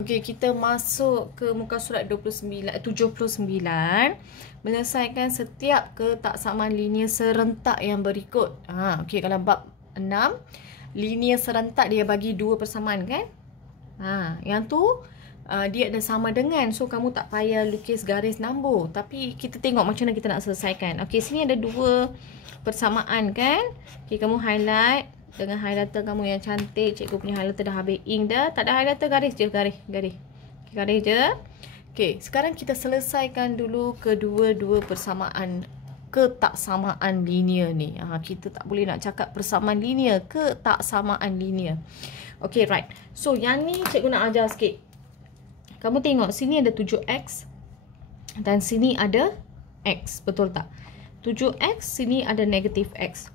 Okey, kita masuk ke muka surat 79, menyelesaikan setiap ketaksamaan linear serentak yang berikut. Okey, kalau bab 6, linear serentak dia bagi dua persamaan kan? Yang tu dia ada sama dengan. So kamu tak payah lukis garis nambur, tapi kita tengok macam mana kita nak selesaikan. Okey, sini ada dua persamaan kan? Okey, kamu highlight dengan highlighter kamu yang cantik. Cikgu punya highlighter dah habis ink dah. Tak ada highlighter, garis je, garis je. Okey, sekarang kita selesaikan dulu kedua-dua persamaan ketaksamaan linear ni. Kita tak boleh nak cakap persamaan linear, ketaksamaan linear. Okey, right. So yang ni cikgu nak ajar sikit. Kamu tengok sini ada 7x dan sini ada x, betul tak? 7x, sini ada negatif x.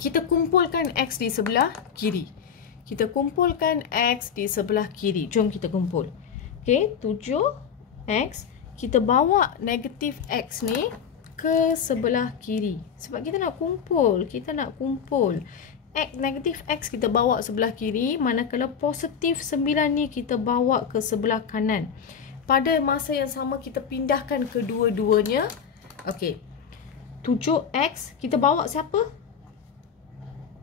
Kita kumpulkan x di sebelah kiri. Jom kita kumpul. Okey, 7x. Kita bawa negatif x ni ke sebelah kiri. Sebab kita nak kumpul. Negatif x kita bawa sebelah kiri. Manakala positif 9 ni kita bawa ke sebelah kanan. Pada masa yang sama kita pindahkan kedua-duanya. Okey. 7x kita bawa siapa?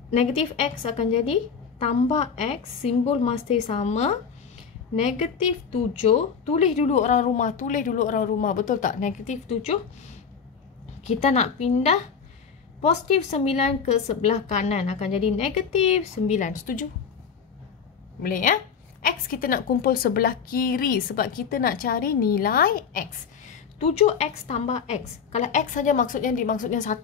Negatif x akan jadi tambah x, simbol masih sama. Negatif 7, tulis dulu orang rumah, betul tak? Negatif 7, kita nak pindah positif 9 ke sebelah kanan, akan jadi negatif 9, setuju? Boleh ya? X kita nak kumpul sebelah kiri sebab kita nak cari nilai x. 7x tambah x, kalau x saja maksudnya 1.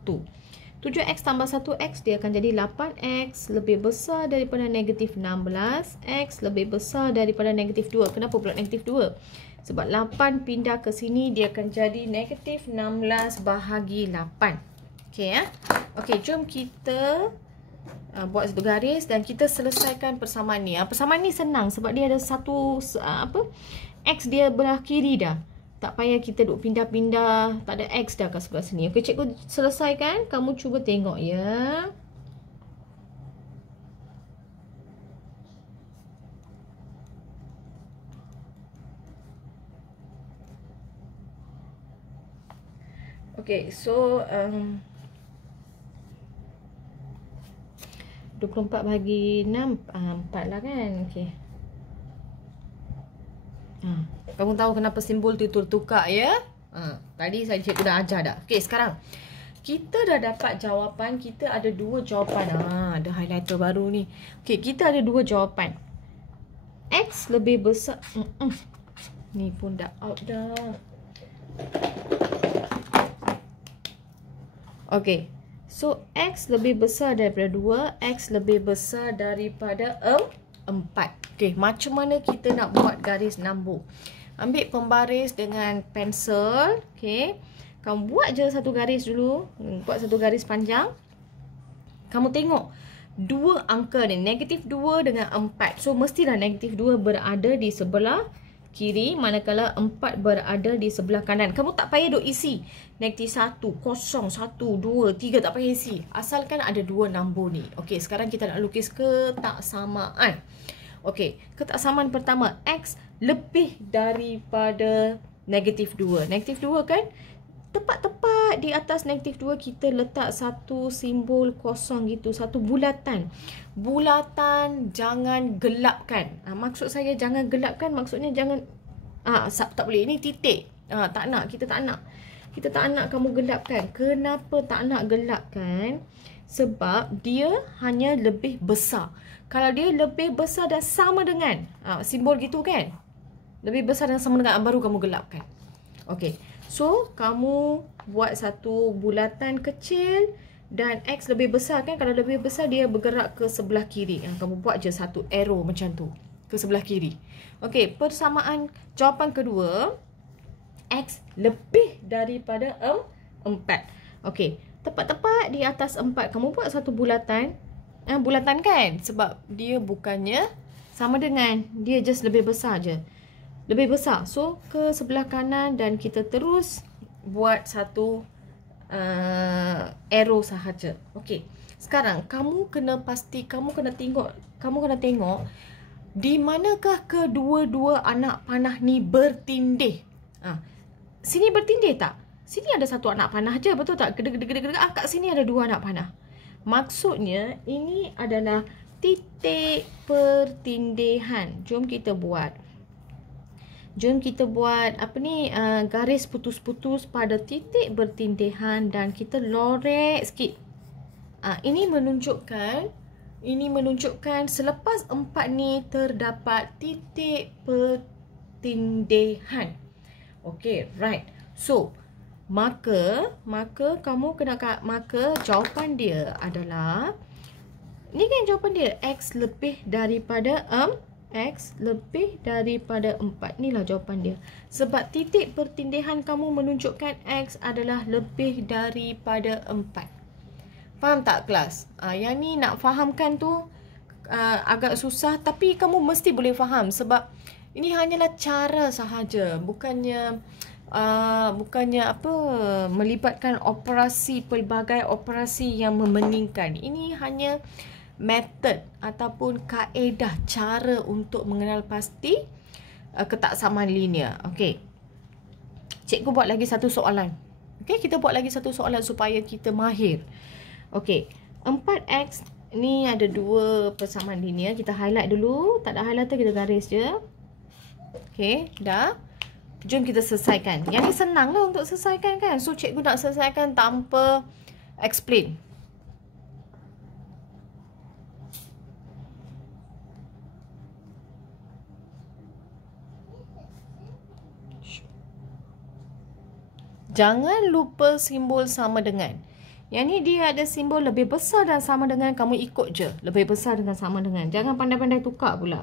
7x tambah 1x dia akan jadi 8x lebih besar daripada negatif 16. X lebih besar daripada negatif 2. Kenapa pula negatif 2? Sebab 8 pindah ke sini dia akan jadi negatif 16 bahagi 8. Okey ya. Okey, jom kita buat satu garis dan kita selesaikan persamaan ni. Persamaan ni senang sebab dia ada satu x dia belah kiri dah. Tak payah kita duk pindah-pindah. Tak ada x dah kat sebelah sini. Okey, cikgu selesaikan. Kamu cuba tengok ya. Okey, so 24 bahagi 6 4 lah kan. Okey. Kamu tahu kenapa simbol tu tertukar ya? Tadi saya cikgu dah ajar dah. Okey, sekarang kita dah dapat jawapan. Kita ada dua jawapan. Ada highlighter baru ni. Okey, kita ada dua jawapan. X lebih besar. Ni pun dah out dah. Okey. So X lebih besar daripada 2, X lebih besar daripada 4. Okey, macam mana kita nak buat garis nambur? Ambil pembaris dengan pensel. Okey. Kamu buat je satu garis dulu. Buat satu garis panjang. Kamu tengok dua angka ni, negatif 2 dengan 4. So mestilah negatif 2 berada di sebelah kiri, manakala 4 berada di sebelah kanan. Kamu tak payah duk isi negatif 1, 0, 1, 2, 3, tak payah isi. Asalkan ada dua nambur ni. Okey, sekarang kita nak lukis ketaksamaan. Okey, ketaksamaan pertama, X lebih daripada negatif 2. Negatif 2 kan? Tepat-tepat di atas negatif 2 kita letak satu simbol kosong gitu, satu bulatan. Bulatan jangan gelapkan. Maksud saya jangan gelapkan, maksudnya jangan tak boleh, ini titik. Tak nak, kita tak nak. Kita tak nak kamu gelapkan. Kenapa tak nak gelapkan? Sebab dia hanya lebih besar. Kalau dia lebih besar dan sama dengan simbol gitu kan, lebih besar dan sama dengan, baru kamu gelapkan. Okey, so kamu buat satu bulatan kecil dan X lebih besar kan. Kalau lebih besar dia bergerak ke sebelah kiri. Kamu buat je satu arrow macam tu ke sebelah kiri. Okey, persamaan jawapan kedua, X lebih daripada 4. Okey, tepat-tepat di atas 4 kamu buat satu bulatan. Bulatan kan? Sebab dia bukannya sama dengan, dia just lebih besar je. Lebih besar. So ke sebelah kanan dan kita terus buat satu arrow sahaja. Okey. Sekarang kamu kena tengok Di manakah kedua-dua anak panah ni bertindih? Sini bertindih tak? Sini ada satu anak panah je, betul tak? Gede-gede. Kat sini ada dua anak panah. Maksudnya ini adalah titik pertindihan. Jom kita buat apa ni, garis putus-putus pada titik bertindihan dan kita lorek sikit. Ini menunjukkan selepas 4 ni terdapat titik pertindihan. Okay, right. So, maka kamu kena jawapan dia adalah, ni kan jawapan dia, X lebih daripada 4. Inilah jawapan dia. Sebab titik pertindihan kamu menunjukkan X adalah lebih daripada 4. Faham tak kelas? Yang ni nak fahamkan tu agak susah, tapi kamu mesti boleh faham sebab ini hanyalah cara sahaja, bukannya melibatkan pelbagai operasi yang memeningkan. Ini hanya method ataupun kaedah cara untuk mengenal pasti ketaksamaan linear. Okey. Cikgu buat lagi satu soalan. Okey, kita buat lagi satu soalan supaya kita mahir. Okey, 4x ni ada dua persamaan linear. Kita highlight dulu. Tak ada highlighter, kita garis je. Okey, dah. Jom kita selesaikan. Yang ni senang lah untuk selesaikan kan. So, cikgu nak selesaikan tanpa explain. Jangan lupa simbol sama dengan. Yang ni dia ada simbol lebih besar dan sama dengan, kamu ikut je. Lebih besar dengan sama dengan. Jangan pandai-pandai tukar pula.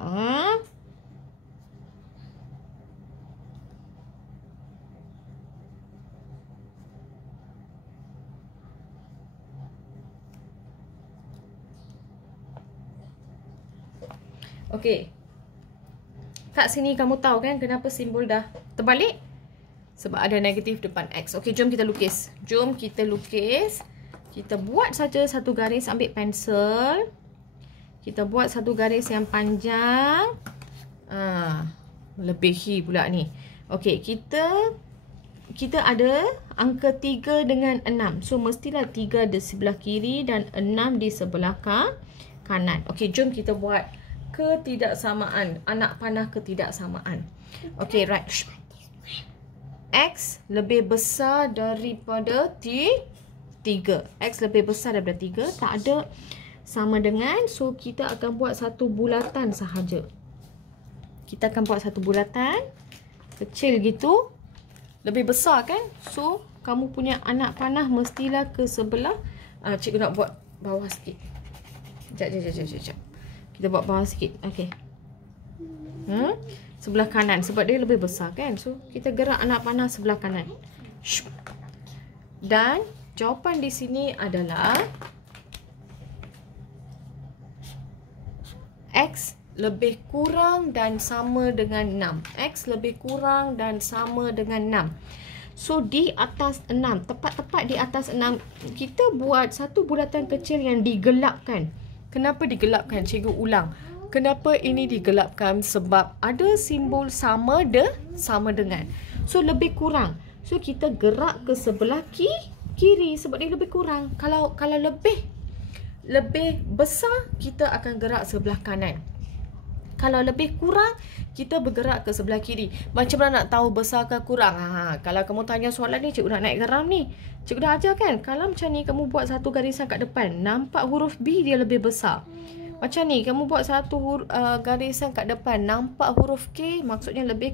Okey. Kat sini kamu tahu kan kenapa simbol dah terbalik? Sebab ada negatif depan X. Okey, jom kita lukis. Kita buat saja satu garis, ambil pensel. Kita buat satu garis yang panjang. Lebihi pula ni. Okey, kita ada angka 3 dengan 6. So, mestilah 3 di sebelah kiri dan 6 di sebelah kanan. Okey, jom kita buat ketidaksamaan. Anak panah ketidaksamaan. Okey, right. X lebih besar daripada 3. X lebih besar daripada 3. Tak ada sama dengan. So, kita akan buat satu bulatan sahaja. Kita akan buat satu bulatan. Kecil gitu. Lebih besar kan? So, kamu punya anak panah mestilah ke sebelah. Cikgu nak buat bawah sikit. Sekejap. Kita buat bawah sikit. Okey. Sebelah kanan. Sebab dia lebih besar kan? So, kita gerak anak panah sebelah kanan. Dan jawapan di sini adalah X lebih kurang dan sama dengan 6. X lebih kurang dan sama dengan 6. So, di atas 6. Tepat-tepat di atas 6. Kita buat satu bulatan kecil yang digelapkan. Kenapa digelapkan? Cikgu ulang. Kenapa ini digelapkan? Sebab ada simbol sama dengan. So, lebih kurang. So, kita gerak ke sebelah kiri sebab dia lebih kurang. Kalau lebih besar, kita akan gerak sebelah kanan. Kalau lebih kurang, kita bergerak ke sebelah kiri. Macam mana nak tahu besar ke kurang? Kalau kamu tanya soalan ni, cikgu nak naik geram ni. Cikgu dah ajar kan? Kalau macam ni, kamu buat satu garisan kat depan. Nampak huruf B dia lebih besar. Macam ni, kamu buat satu garisan kat depan. Nampak huruf K, maksudnya lebih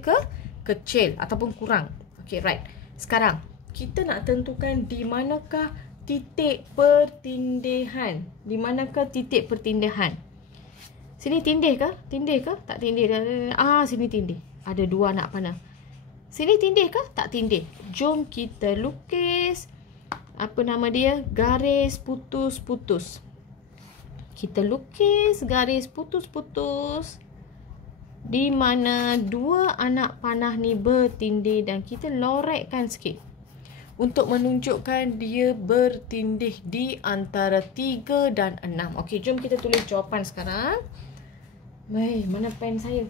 kecil ataupun kurang. Okay, right. Sekarang, kita nak tentukan di manakah titik pertindihan. Di manakah titik pertindihan? Sini tindih ke? Tindih ke? Tak tindih. Sini tindih. Ada dua anak panah. Sini tindih ke? Tak tindih. Jom kita lukis. Apa nama dia? Garis putus-putus. Kita lukis garis putus-putus. Di mana dua anak panah ni bertindih dan kita lorekkan sikit. Untuk menunjukkan dia bertindih di antara 3 dan 6. Okey, jom kita tulis jawapan sekarang. Mana pen saya?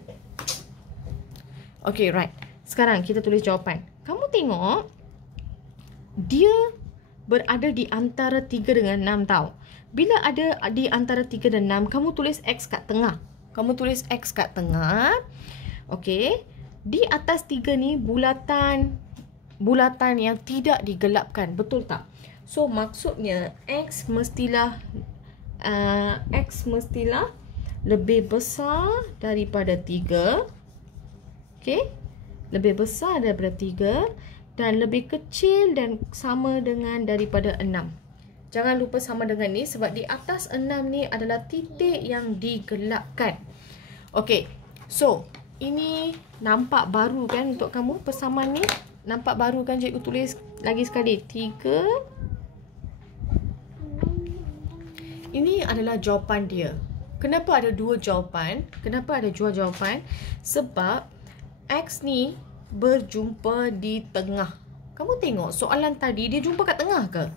Okay, right. Sekarang kita tulis jawapan. Kamu tengok, dia berada di antara 3 dengan 6 tau. Bila ada di antara 3 dan 6, kamu tulis X kat tengah. Kamu tulis X kat tengah. Okay. Di atas 3 ni bulatan yang tidak digelapkan. Betul tak? So, maksudnya X mestilah lebih besar daripada 3. Okay. Lebih besar daripada 3 dan lebih kecil dan sama dengan daripada 6. Jangan lupa sama dengan ni sebab di atas 6 ni adalah titik yang digelapkan. Okay. So, ini nampak baru kan untuk kamu persamaan ni? Nampak baru kan? Cikgu tulis lagi sekali. 3. Ini adalah jawapan dia. Kenapa ada 2 jawapan? Kenapa ada 2 jawapan? Sebab X ni berjumpa di tengah. Kamu tengok soalan tadi dia jumpa kat tengah ke?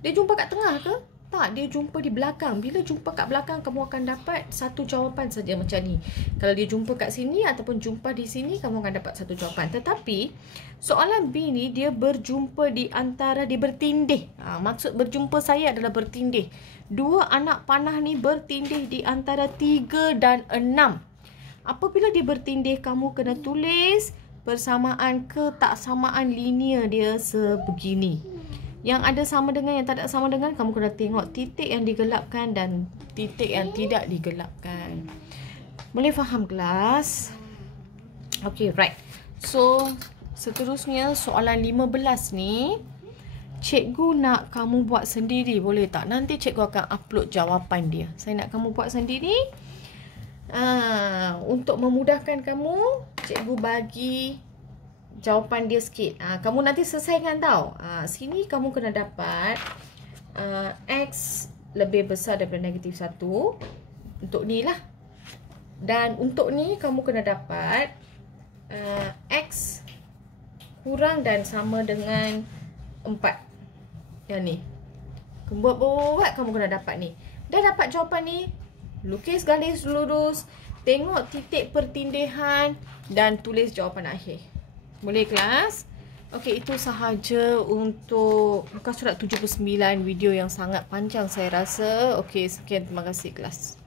Dia jumpa kat tengah ke? Tak, dia jumpa di belakang. Bila jumpa kat belakang, kamu akan dapat satu jawapan saja macam ni. Kalau dia jumpa kat sini ataupun jumpa di sini, kamu akan dapat satu jawapan. Tetapi, soalan B ni, dia berjumpa di antara, dia bertindih. Maksud berjumpa saya adalah bertindih. 2 anak panah ni bertindih di antara 3 dan 6. Apabila dia bertindih, kamu kena tulis persamaan ke tak samaan linear dia sebegini. Yang ada sama dengan, yang tak ada sama dengan, kamu kena tengok titik yang digelapkan dan titik yang tidak digelapkan. Boleh faham kelas? Okay, right. So, seterusnya soalan 15 ni, cikgu nak kamu buat sendiri, boleh tak? Nanti cikgu akan upload jawapan dia. Saya nak kamu buat sendiri. Untuk memudahkan kamu, cikgu bagi jawapan dia sikit. Kamu nanti selesaikan tau. Sini kamu kena dapat X lebih besar daripada negatif 1. Untuk ni lah. Dan untuk ni kamu kena dapat X kurang dan sama dengan 4. Yang ni. Buat kamu kena dapat ni. Dah dapat jawapan ni, lukis garis lurus, tengok titik pertindihan dan tulis jawapan akhir. Boleh kelas? Okey, itu sahaja untuk muka surat 79, video yang sangat panjang saya rasa. Okey, sekian, terima kasih kelas.